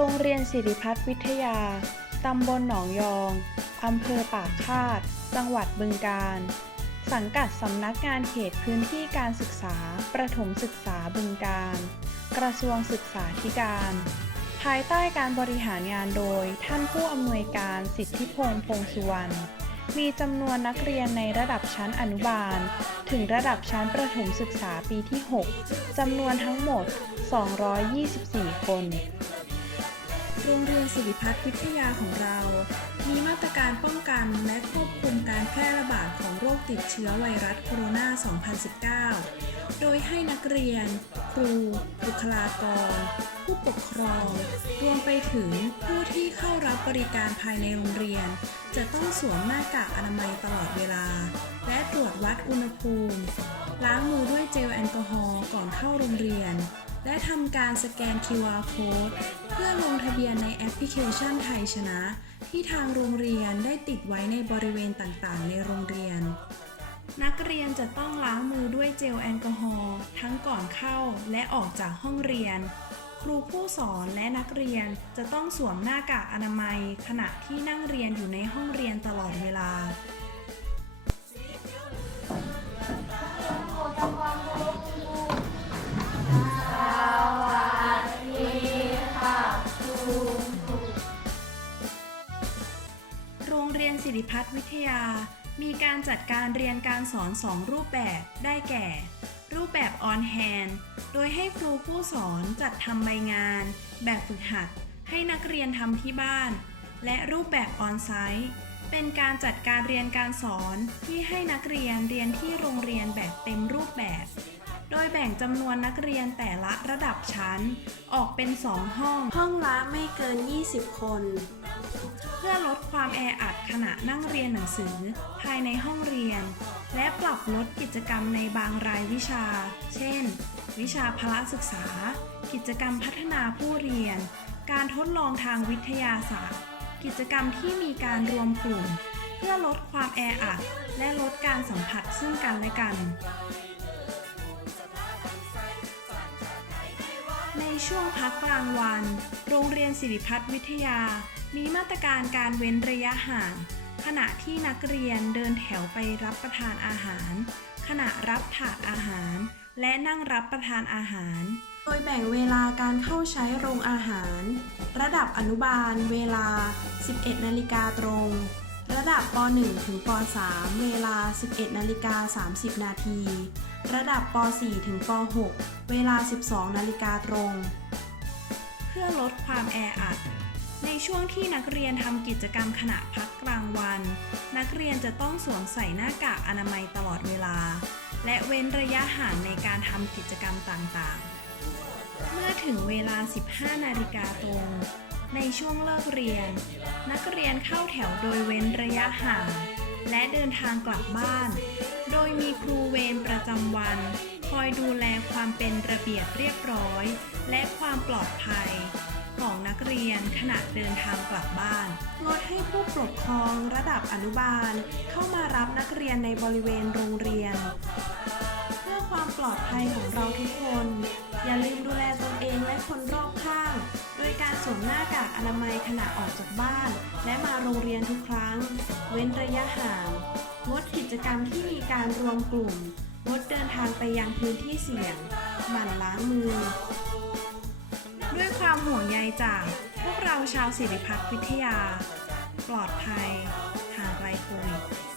โรงเรียนสิริพัฒน์วิทยา ตำบลหนองยอง อำเภอปากคาด จังหวัดบึงกาฬ สังกัดสำนักงานเขตพื้นที่การศึกษา ประถมศึกษาบึงกาฬ กระทรวงศึกษาธิการ ภายใต้การบริหารงานโดยท่านผู้อำนวยการสิทธิพงษ์พงสุวรรณ มีจำนวนนักเรียนในระดับชั้นอนุบาล ถึงระดับชั้นประถมศึกษาปีที่ 6จำนวนทั้งหมด 224 คน โรงเรียนสิริพัฒน์วิทยาของเรา มีมาตรการป้องกันและควบคุมการแพร่ระบาดของโรคติดเชื้อไวรัสโคโรนา 2019 โดยให้นักเรียน ครู บุคลากร ผู้ปกครอง รวมไปถึงผู้ที่เข้ารับบริการภายในโรงเรียน จะต้องสวมหน้ากากอนามัยตลอดเวลา และตรวจวัดอุณหภูมิ ล้างมือด้วยเจลแอลกอฮอล์ก่อนเข้าโรงเรียน และทำการสแกน QR code เพื่อลงทะเบียนในแอปพลิเคชันไทยชนะ ที่ทางโรงเรียนได้ติดไว้ในบริเวณต่างๆ ในโรงเรียน นักเรียนจะต้องล้างมือด้วยเจลแอลกอฮอล์ทั้งก่อนเข้าและออกจากห้องเรียน ครูผู้สอนและนักเรียนจะต้องสวมหน้ากากอนามัย ขณะที่นั่งเรียนอยู่ในห้องเรียนตลอดเวลา ยนสิริพัฒน์วิทยา มีการจัดการเรียนการสอน 2 รูปแบบได้แก่ รูปแบบออนแฮนโดยให้ครูผู้สอนจัดทำใบงาน แบบฝึกหัด ให้นักเรียนทำที่บ้าน และรูปแบบออนไซต์เป็นการจัดการเรียนการสอนที่ให้นักเรียนเรียนที่โรงเรียนแบบเต็มรูปแบบ โดยแบ่งจำนวนนักเรียนแต่ละระดับชั้น ออกเป็น 2 ห้อง ห้องละไม่เกิน 20 คน เพื่อลดความแออัดขณะนั่งเรียนหนังสือ ภายในห้องเรียน และปรับลดกิจกรรมในบางรายวิชา เช่น วิชาพละศึกษา กิจกรรมพัฒนาผู้เรียน การทดลองทางวิทยาศาสตร์ กิจกรรมที่มีการรวมกลุ่ม เพื่อลดความแออัดและลดการสัมผัสซึ่งกันและกัน ช่วงพักกลางวัน โรงเรียนสิริพัฒน์วิทยา มีมาตรการการเว้นระยะห่าง ขณะที่นักเรียนเดินแถวไปรับประทานอาหาร ขณะรับถาดอาหาร และนั่งรับประทานอาหาร โดยแบ่งเวลาการเข้าใช้โรงอาหาร ระดับอนุบาลเวลา 11 นาฬิกาตรง ระดับป .1 ถึงป .3 เวลา 11 นาฬิกา 30 นาที ระดับป .4 ถึงป .6 เวลา 12 นาฬิกาตรง เพื่อลดความแออัด ในช่วงที่นักเรียนทำกิจกรรมขณะพักกลางวัน นักเรียนจะต้องสวมใส่หน้ากากอนามัยตลอดเวลา และเว้นระยะห่างในการทำกิจกรรมต่างๆ เมื่อถึงเวลา 15 นาฬิกาตรง ในช่วงเลิกเรียน นักเรียนเข้าแถวโดยเว้นระยะห่าง และเดินทางกลับบ้าน ครูเวรประจำวัน คอยดูแลความเป็นระเบียบเรียบร้อย และความปลอดภัย ของนักเรียนขณะเดินทางกลับบ้านงดให้ผู้ปกครองระดับอนุบาล เข้ามารับนักเรียนในบริเวณโรงเรียน เพื่อความปลอดภัยของเราทุกคน อย่าลืมดูแลตนเองและคนรอบข้าง วมหน้ากากอนามัยขณะออกจากบ้าน และมาโรงเรียนทุกครั้ง เว้นระยะห่าง งดกิจกรรมที่มีการรวมกลุ่ม งดเดินทางไปยังพื้นที่เสี่ยง หมั่นล้างมือ ด้วยความห่วงใยจากพวกเราชาวศิริพัฒน์วิทยา ปลอดภัยทางไรโควิด